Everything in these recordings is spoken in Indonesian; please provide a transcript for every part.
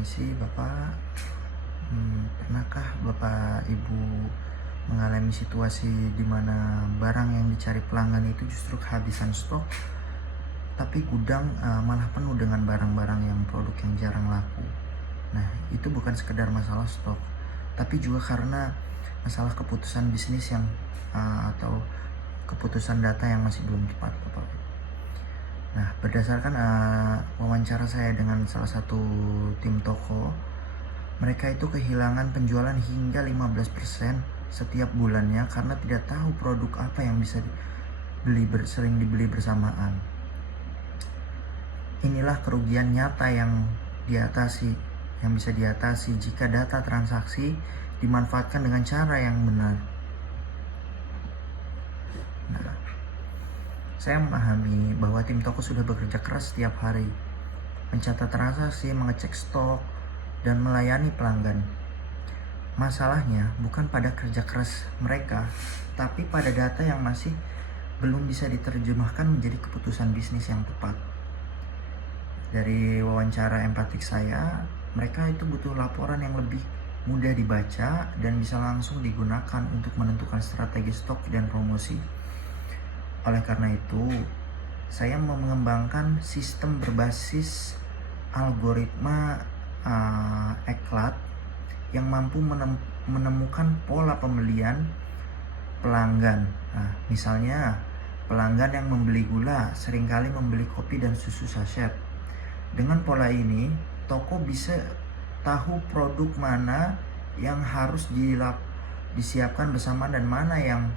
Permisi Bapak, pernahkah Bapak Ibu mengalami situasi di mana barang yang dicari pelanggan itu justru kehabisan stok, tapi gudang malah penuh dengan barang-barang yang produk yang jarang laku. Nah, itu bukan sekedar masalah stok, tapi juga karena masalah keputusan bisnis yang atau keputusan data yang masih belum tepat, Bapak. Nah, berdasarkan wawancara saya dengan salah satu tim toko, mereka itu kehilangan penjualan hingga 15% setiap bulannya karena tidak tahu produk apa yang bisa sering dibeli bersamaan. Inilah kerugian nyata yang bisa diatasi jika data transaksi dimanfaatkan dengan cara yang benar. Nah, saya memahami bahwa tim toko sudah bekerja keras setiap hari, mencatat transaksi, mengecek stok, dan melayani pelanggan. Masalahnya bukan pada kerja keras mereka, tapi pada data yang masih belum bisa diterjemahkan menjadi keputusan bisnis yang tepat. Dari wawancara empatik saya, mereka itu butuh laporan yang lebih mudah dibaca dan bisa langsung digunakan untuk menentukan strategi stok dan promosi. Oleh karena itu, saya mau mengembangkan sistem berbasis algoritma ECLAT yang mampu menemukan pola pembelian pelanggan. Nah, misalnya pelanggan yang membeli gula seringkali membeli kopi dan susu sachet. Dengan pola ini, toko bisa tahu produk mana yang harus disiapkan bersama dan mana yang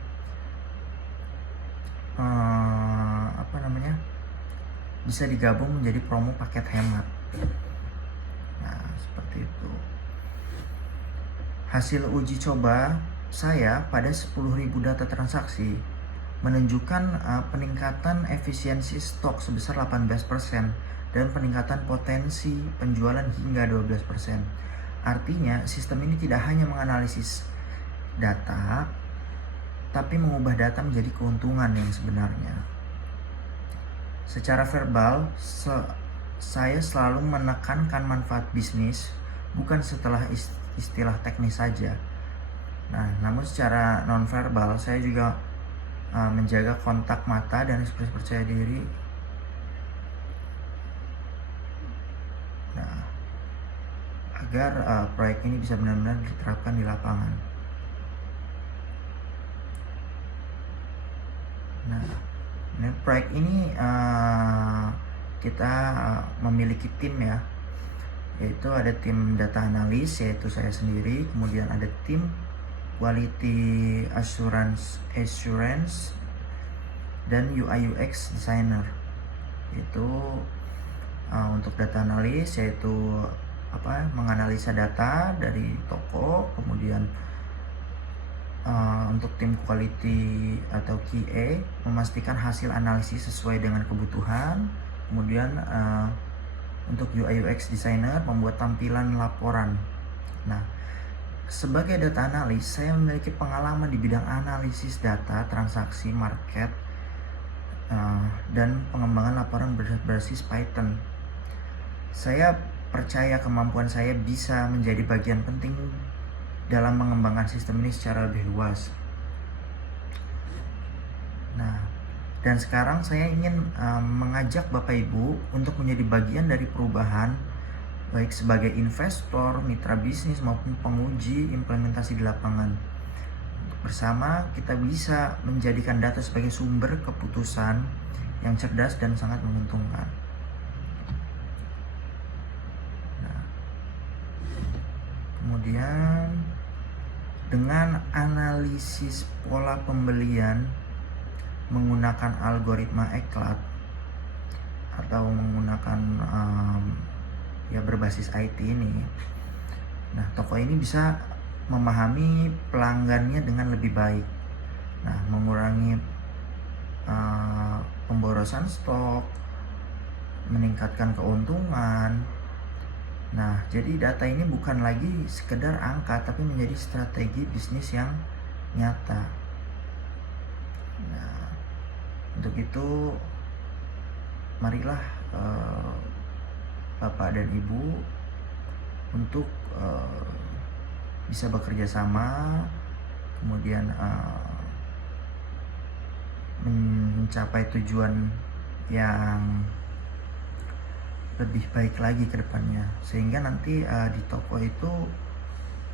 bisa digabung menjadi promo paket hemat. Nah, seperti itu. Hasil uji coba saya pada 10.000 data transaksi menunjukkan peningkatan efisiensi stok sebesar 18% dan peningkatan potensi penjualan hingga 12%. Artinya, sistem ini tidak hanya menganalisis data, tapi mengubah data menjadi keuntungan yang sebenarnya. Secara verbal, saya selalu menekankan manfaat bisnis, bukan setelah istilah teknis saja. Nah, namun secara nonverbal, saya juga menjaga kontak mata dan ekspresi percaya diri. Nah, agar proyek ini bisa benar-benar diterapkan di lapangan. Nah, proyek ini kita memiliki tim ya, yaitu ada tim data analis yaitu saya sendiri, kemudian ada tim quality assurance dan UI UX designer. Itu untuk data analis yaitu menganalisa data dari toko, kemudian untuk tim quality atau QA memastikan hasil analisis sesuai dengan kebutuhan. Kemudian untuk UI UX designer membuat tampilan laporan. Nah, sebagai data analis, saya memiliki pengalaman di bidang analisis data, transaksi, market, dan pengembangan laporan berbasis Python. Saya percaya kemampuan saya bisa menjadi bagian penting dalam mengembangkan sistem ini secara lebih luas. Nah, dan sekarang saya ingin mengajak Bapak Ibu untuk menjadi bagian dari perubahan, baik sebagai investor, mitra bisnis maupun penguji implementasi di lapangan. Bersama kita bisa menjadikan data sebagai sumber keputusan yang cerdas dan sangat menguntungkan. Nah, kemudian dengan analisis pola pembelian menggunakan algoritma ECLAT atau menggunakan berbasis IT ini, nah toko ini bisa memahami pelanggannya dengan lebih baik. Nah, mengurangi pemborosan stok, meningkatkan keuntungan. Nah, jadi data ini bukan lagi sekedar angka, tapi menjadi strategi bisnis yang nyata. Nah, untuk itu marilah Bapak dan Ibu untuk bisa bekerja sama, kemudian mencapai tujuan yang lebih baik lagi ke depannya, sehingga nanti di toko itu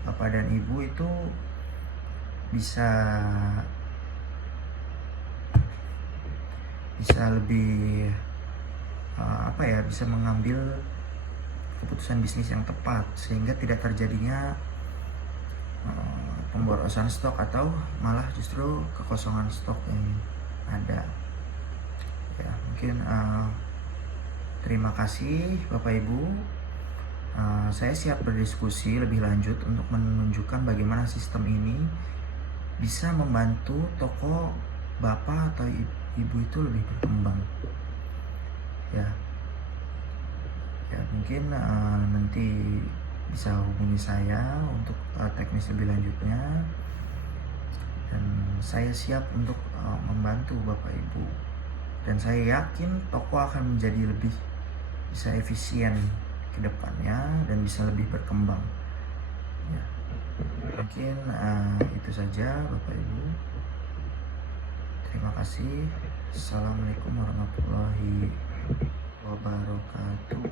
bapak dan ibu itu bisa lebih bisa mengambil keputusan bisnis yang tepat, sehingga tidak terjadinya pemborosan stok atau malah justru kekosongan stok yang ada. Ya, mungkin terima kasih Bapak Ibu. Saya siap berdiskusi lebih lanjut untuk menunjukkan bagaimana sistem ini bisa membantu toko Bapak atau Ibu itu lebih berkembang. Ya, mungkin nanti bisa hubungi saya untuk teknis lebih lanjutnya, dan saya siap untuk membantu Bapak Ibu, dan saya yakin toko akan menjadi lebih bisa efisien ke depannya dan bisa lebih berkembang. Ya, mungkin itu saja Bapak Ibu. Terima kasih. Assalamualaikum warahmatullahi wabarakatuh.